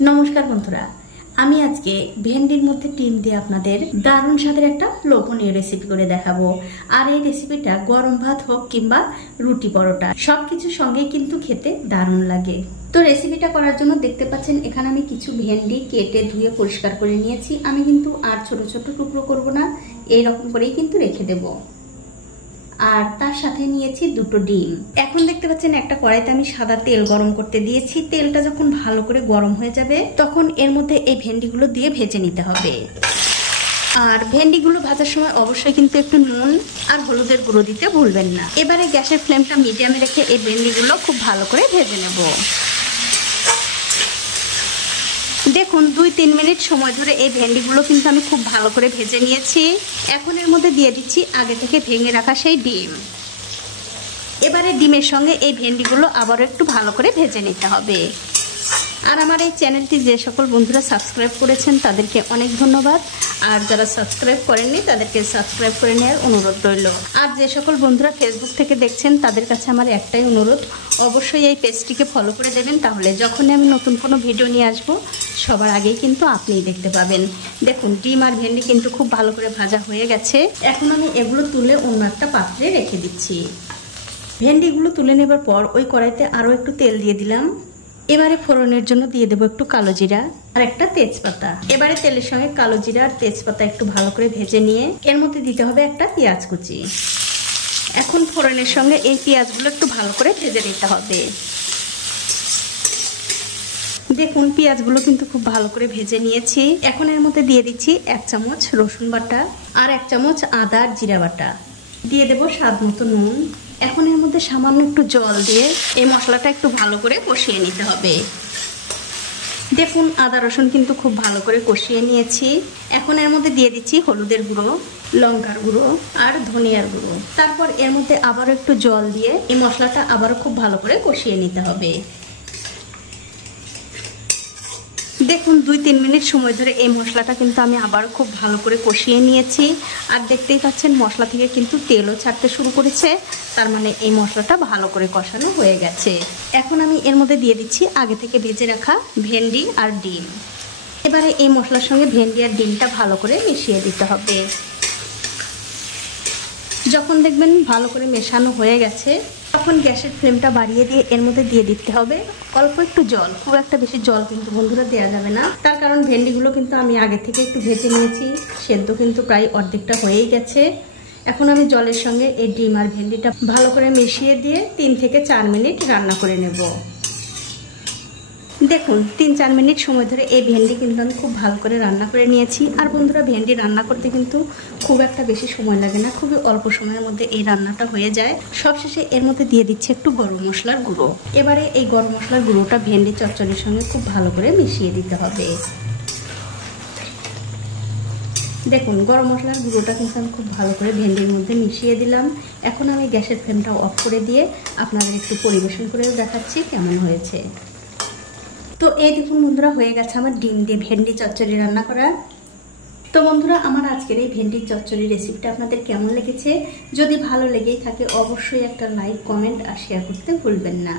নমস্কার বন্ধুরা, আমি আজকে ভেন্ডির মধ্যে ডিম দিয়ে আপনাদের দারুণ স্বাদের একটা লোভনীয় রেসিপি করে দেখাবো। আর এই রেসিপিটা গরম ভাত হোক কিংবা রুটি পরোটা সবকিছুর সঙ্গে কিন্তু খেতে দারুণ লাগে। তো রেসিপিটা করার জন্য দেখতে পাচ্ছেন এখানে আমি কিছু ভেন্ডি কেটে ধুয়ে পরিষ্কার করে নিয়েছি। আমি কিন্তু আর ছোট ছোট টুকরো করব না, এইরকম করেই কিন্তু রেখে দেবো। আর তার সাথে নিয়েছি দুটো ডিম। এখন দেখতে পাচ্ছেন একটা কড়াইতে আমি সাদা তেল গরম করতে দিয়েছি। তেলটা যখন ভালো করে গরম হয়ে যাবে তখন এর মধ্যে এই ভেন্ডিগুলো দিয়ে ভেজে নিতে হবে। আর ভেন্ডিগুলো ভাজার সময় অবশ্যই কিন্তু একটু নুন আর হলুদের গুঁড়ো দিতে ভুলবেন না। এবারে গ্যাসের ফ্লেমটা মিডিয়ামে রেখে এই ভেন্ডিগুলো খুব ভালো করে ভেজে নেব। দেখুন 2-3 মিনিট সময় ধরে এই ভেন্ডিগুলো কিন্তু আমি খুব ভালো করে ভেজে নিয়েছি। এখন এর মধ্যে দিয়ে দিচ্ছি আগে থেকে ভেঙে রাখা সেই ডিম। এবারে ডিমের সঙ্গে এই ভেন্ডিগুলো আবারও একটু ভালো করে ভেজে নিতে হবে। আর আমার এই চ্যানেলটি যে সকল বন্ধুরা সাবস্ক্রাইব করেছেন তাদেরকে অনেক ধন্যবাদ। আর যারা সাবস্ক্রাইব করেননি তাদেরকে সাবস্ক্রাইব করে নেওয়ার অনুরোধ রইল। আর যে সকল বন্ধুরা ফেসবুক থেকে দেখছেন তাদের কাছে আমার একটাই অনুরোধ, অবশ্যই এই পেজটিকে ফলো করে দেবেন। তাহলে যখনই আমি নতুন কোনো ভিডিও নিয়ে আসব সবার আগেই কিন্তু আপনিই দেখতে পাবেন। দেখুন ডিম আর ভেন্ডি কিন্তু খুব ভালো করে ভাজা হয়ে গেছে। এখন আমি এগুলো তুলে অন্য একটা পাত্রে রেখে দিচ্ছি। ভেন্ডিগুলো তুলে নেবার পর ওই কড়াইতে আরও একটু তেল দিয়ে দিলাম। এবারে ফোড়নের জন্য দিয়ে দেবো একটু কালো জিরা আর একটা তেজপাতা। এবারে তেলের সঙ্গে কালো জিরা আর তেজপাতা একটু ভালো করে ভেজে নিয়ে এর মধ্যে দিতে হবে একটা পেঁয়াজ কুচি। এখন ফোড়নের সঙ্গে এই পেঁয়াজগুলো একটু ভালো করে ভেজে নিতে হবে। দেখুন পেঁয়াজগুলো কিন্তু খুব ভালো করে ভেজে নিয়েছি। এখন এর মধ্যে দিয়ে দিচ্ছি 1 চামচ রসুন বাটা আর 1 চামচ আদা আর জিরা বাটা। দিয়ে দেবো স্বাদ মতো নুন। এখন এর মধ্যে সামান্য একটু জল দিয়ে এই মশলাটা একটু ভালো করে কষিয়ে নিতে হবে। দেখুন আদা রসুন কিন্তু খুব ভালো করে কষিয়ে নিয়েছি। এখন এর মধ্যে দিয়ে দিচ্ছি হলুদের গুঁড়ো, লঙ্কার গুঁড়ো আর ধনিয়ার গুঁড়ো। তারপর এর মধ্যে আবারও একটু জল দিয়ে এই মশলাটা আবারও খুব ভালো করে কষিয়ে নিতে হবে। দেখুন 2-3 মিনিট সময় ধরে এই মশলাটা কিন্তু আমি আবার খুব ভালো করে কষিয়ে নিয়েছি। আর দেখতেই পাচ্ছেন মশলা থেকে কিন্তু তেলও ছাড়তে শুরু করেছে, তার মানে এই মশলাটা ভালো করে কষানো হয়ে গেছে। এখন আমি এর মধ্যে দিয়ে দিচ্ছি আগে থেকে ভেজে রাখা ভেন্ডি আর ডিম। এবারে এই মশলার সঙ্গে ভেন্ডি আর ডিমটা ভালো করে মিশিয়ে দিতে হবে। যখন দেখবেন ভালো করে মেশানো হয়ে গেছে তখন গ্যাসের ফ্লেমটা বাড়িয়ে দিয়ে এর মধ্যে দিয়ে দিতে হবে অল্প একটু জল। খুব একটা বেশি জল কিন্তু বন্ধুরা দেওয়া যাবে না, তার কারণ ভেন্ডিগুলো কিন্তু আমি আগে থেকে একটু ভেজে নিয়েছি, সেদ্ধ কিন্তু প্রায় অর্ধেকটা হয়েই গেছে। এখন আমি জলের সঙ্গে এই ডিম আর ভেন্ডিটা ভালো করে মিশিয়ে দিয়ে 3 থেকে 4 মিনিট রান্না করে নেব। দেখুন 3-4 মিনিট সময় ধরে এই ভেন্ডি কিন্তু আমি খুব ভালো করে রান্না করে নিয়েছি। আর বন্ধুরা ভেন্ডি রান্না করতে কিন্তু খুব একটা বেশি সময় লাগে না, খুবই অল্প সময়ের মধ্যে এই রান্নাটা হয়ে যায়। সবশেষে এর মধ্যে দিয়ে দিচ্ছি একটু গরম মশলার গুঁড়ো। এবারে এই গরম মশলার গুঁড়োটা ভেন্ডি চচ্চড়ির সঙ্গে খুব ভালো করে মিশিয়ে দিতে হবে। দেখুন গরম মশলার গুঁড়োটা কিন্তু আমি খুব ভালো করে ভেন্ডির মধ্যে মিশিয়ে দিলাম। এখন আমি গ্যাসের ফ্লেমটা অফ করে দিয়ে আপনাদের একটু পরিবেশন করেও দেখাচ্ছি কেমন হয়েছে। তো এই দেখুন বন্ধুরা হয়ে গেছে আমার ডিম দিয়ে ভেন্ডি চচ্চড়ি রান্না করা। তো বন্ধুরা আমার আজকের এই ভেন্ডির চচ্চড়ি রেসিপিটা আপনাদের কেমন লেগেছে? যদি ভালো লেগেই থাকে অবশ্যই একটা লাইক, কমেন্ট আর শেয়ার করতে ভুলবেন না।